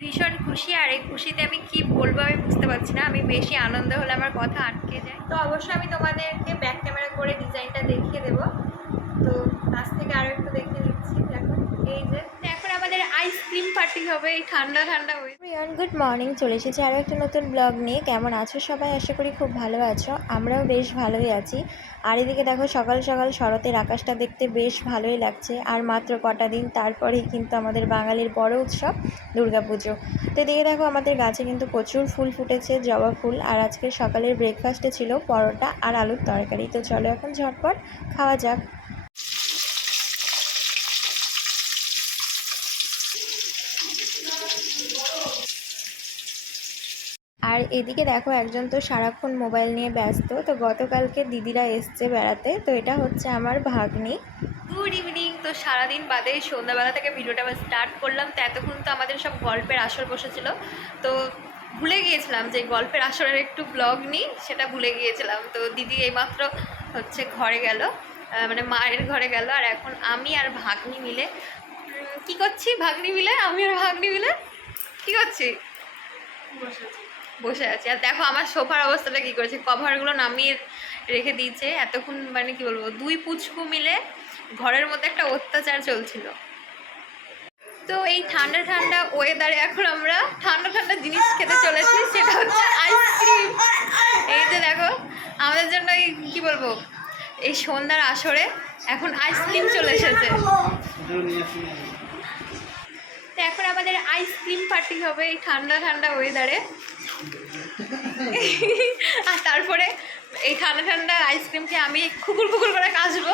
ভীষণ খুশি, আর এই খুশিতে আমি কি বলব আমি বুঝতে পারছি না। আমি বেশি আনন্দ হলে আমার কথা আটকে যায়। তো অবশ্যই আমি তোমাদেরকে ব্যাক ক্যামেরা করে ডিজাইনটা দেখিয়ে দেবো। তো আজ থেকে আরও একটু দেখিয়ে দিচ্ছি দেখো এই যে তো এখন আমাদের আইসক্রিম পার্টি হবে এই ঠান্ডা ঠান্ডা গুড মর্নিং চলে এসেছি আরও একটা নতুন ব্লগ নিয়ে। কেমন আছো সবাই? আশা করি খুব ভালো আছো। আমরাও বেশ ভালোই আছি। আর এদিকে দেখো, সকাল সকাল শরতের আকাশটা দেখতে বেশ ভালোই লাগছে। আর মাত্র কটা দিন তারপরেই কিন্তু আমাদের বাঙালির বড় উৎসব, দুর্গাপুজো। তো এদিকে দেখো, আমাদের গাছে কিন্তু প্রচুর ফুল ফুটেছে, জবা ফুল। আর আজকে সকালের ব্রেকফাস্টে ছিল পরোটা আর আলুর তরকারি। তো চলো এখন ঝটপট খাওয়া যাক। আর এদিকে দেখো একজন তো সারাক্ষণ মোবাইল নিয়ে ব্যস্ত তো গতকালকে দিদিরা এসছে বেড়াতে তো এটা হচ্ছে আমার ভাগ্নি। গুড ইভিনিং তো সারাদিন বাদে সন্ধ্যাবেলা থেকে ভিডিওটা আবার স্টার্ট করলাম তো এতক্ষণ তো আমাদের সব গল্পের আসর বসেছিল। তো ভুলে গিয়েছিলাম যে গল্পের আসরের একটু ব্লগ নিই সেটা ভুলে গিয়েছিলাম। তো দিদি এইমাত্র হচ্ছে ঘরে গেল মানে মায়ের ঘরে গেল আর এখন আমি আর ভাগ্নি মিলে কি করছি ভাগ্নি মিলে? আমি আর ভাগ্নি মিলে? কি করছি? বসে আছি। আর দেখো আমার সোফার অবস্থাটা কী করেছে? কভারগুলো নামিয়ে রেখে দিয়েছে। এতক্ষণ মানে কি বলব? দুই পুচকু মিলে ঘরের মধ্যে একটা অত্যাচার চলছিল। তো এই ঠান্ডা ঠান্ডা ওয়েদারে এখন আমরা ঠান্ডা ঠান্ডা জিনিস খেতে চলেছি। সেটা হচ্ছে আইসক্রিম এই যে দেখো, আমাদের জন্য এই কী বলব? এই সন্ধ্যার আসরে এখন আইসক্রিম চলে এসেছে। তো এখন আমাদের আইসক্রিম পার্টি হবে এই ঠান্ডা ঠান্ডা ওয়েদারে আর তারপরে এই ঠান্ডা ঠান্ডা আইসক্রিমকে আমি খুকুর খুকুর করে কাশবো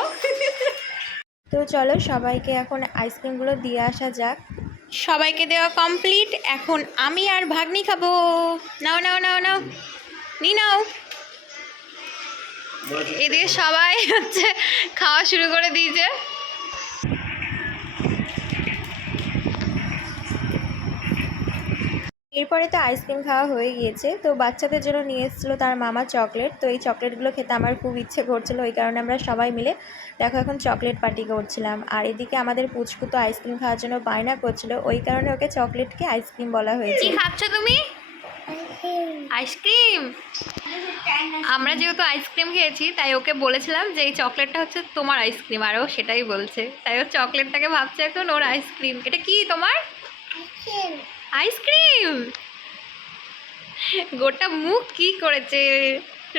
তো চলো সবাইকে এখন আইসক্রিমগুলো দিয়ে আসা যাক। সবাইকে দেওয়া কমপ্লিট এখন আমি আর ভাগ্নি খাব। নাও নাও নাও নাও। নি নাও। এদিকে সবাই হচ্ছে খাওয়া শুরু করে দিয়েছে। এরপরে তো আইসক্রিম খাওয়া হয়ে গিয়েছে। তো বাচ্চাদের জন্য নিয়ে এসেছিল তার মামা চকলেট। তো এই চকলেটগুলো খেতে আমার খুব ইচ্ছে করছিল। ওই কারণে আমরা সবাই মিলে দেখো এখন চকলেট পার্টি করছিলাম। আর এদিকে আমাদের পুচকু তো আইসক্রিম খাওয়ার জন্য বায়না করছিল। ওই কারণে ওকে চকলেটকে আইসক্রিম বলা হয়েছে। কি খাচ্ছ তুমি? আইসক্রিম? আমরা যেহেতু আইসক্রিম খেয়েছি তাই ওকে বলেছিলাম যে এই চকলেটটা হচ্ছে তোমার আইসক্রিম। আর ও সেটাই বলছে। তাই ও চকলেটটাকে ভাবছে এখন ওর আইসক্রিম। এটা কি তোমার? আইসক্রিম গোটা মুখ কি করেছে?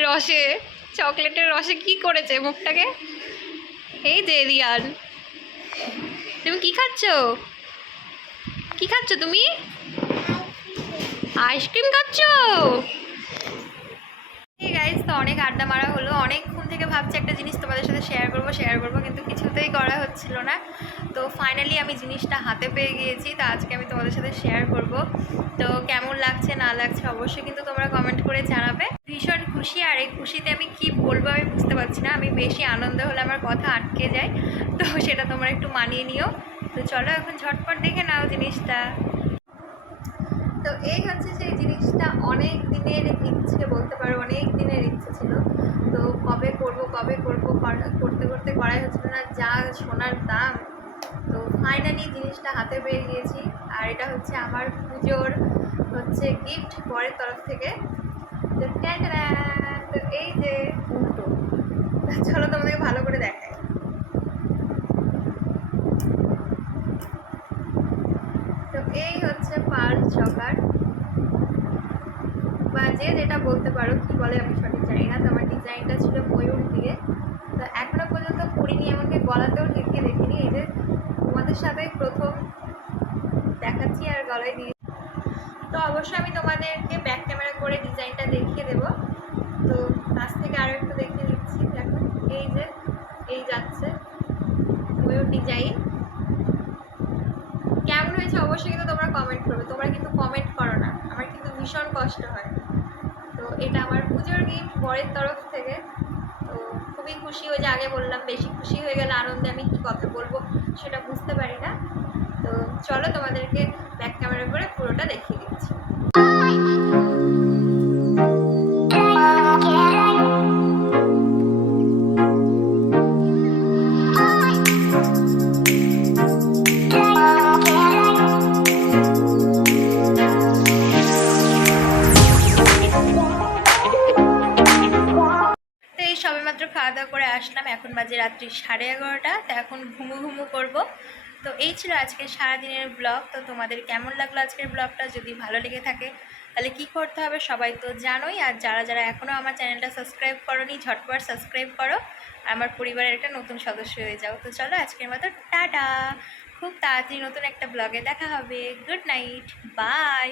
রসে, চকলেটের রসে কি করেছে মুখটাকে? এই যে রিয়ান। তুমি কি খাচ্ছ? কি খাচ্ছ তুমি? আইসক্রিম খাচ্ছ? গাইজ তো অনেক আড্ডা মারা হলো, অনেকক্ষণ ভাবছি একটা জিনিস তোমাদের সাথে শেয়ার করব শেয়ার করব, কিন্তু কিছুতেই করা হচ্ছিল না। তো ফাইনালি আমি জিনিসটা হাতে পেয়ে গিয়েছি, তো আজকে আমি তোমাদের সাথে শেয়ার করব। তো কেমন লাগছে, না লাগছে অবশ্যই কিন্তু তোমরা কমেন্ট করে জানাবে। ভীষণ খুশি, আর এই খুশিতে আমি কি বলব আমি বুঝতে পারছি না, আমি বেশি আনন্দ হলে আমার কথা আটকে যায়। তো সেটা তোমরা একটু মানিয়ে নিও। তো চলো এখন ঝটপট দেখে নাও জিনিসটা। তো এই হচ্ছে সেই জিনিসটা অনেক দিনের ইচ্ছে বলতে পারো, অনেক দিনের ইচ্ছে ছিল। তো কবে করব কবে করব, কর- করতে করতে করাই হচ্ছিল না, যা সোনার দাম। তো ফাইনালি জিনিসটা হাতে পেয়ে গিয়েছি আর এটা হচ্ছে আমার পুজোর হচ্ছে গিফট বরের তরফ থেকে। তো এই যে চলো তোমাদেরকে ভালো করে দেখাই তো এই হচ্ছে পার চকার বা যে যেটা বলতে পারো, কি বলে আমি সঠিক জানি না, তো আমার ডিজাইনটা ছিল ময়ূর দিয়ে। তো এখনও পর্যন্ত পরিনি আমাকে গলাতেও ঢেকে দেখিনি। এই যে তোমাদের সাথে প্রথম দেখাচ্ছি আর গলায় দিয়ে। তো অবশ্যই আমি তোমাদেরকে ব্যাক ক্যামেরা করে ডিজাইনটা দেখিয়ে দেব। তো কাছ থেকে আরও একটু দেখিয়ে দিচ্ছি। দেখো, এই যে, এই যাচ্ছে ময়ূর ডিজাইন। কেমন হয়েছে অবশ্যই কিন্তু তোমরা কমেন্ট করবে। তোমরা কিন্তু কমেন্ট করো না। আমার কিন্তু ভীষণ কষ্ট হয়। তো এটা আমার পুজোর গিফট বরের তরফ থেকে। তো খুবই খুশি হয়ে যে আগে বললাম, বেশি খুশি হয়ে গেলে আনন্দে আমি কী কথা বলব সেটা বুঝতে পারি না। তো চলো তোমাদেরকে করে আসলাম। এখন বাজে রাত্রি সাড়ে এগারোটা, তো এখন ঘুমু ঘুমু করব। তো এই ছিল আজকে সারাদিনের ব্লগ। তো তোমাদের কেমন লাগল আজকের ব্লগটা? যদি ভালো লেগে থাকে, তাহলে কি করতে হবে সবাই তো জানোই। আর যারা যারা এখনও আমার চ্যানেলটা সাবস্ক্রাইব করোনি, ঝটপট সাবস্ক্রাইব করো। আমার পরিবারের একটা নতুন সদস্য হয়ে যাও। তো চলো আজকের মতো টাটা। খুব তাড়াতাড়ি নতুন একটা ব্লগে দেখা হবে। Good night. বাই।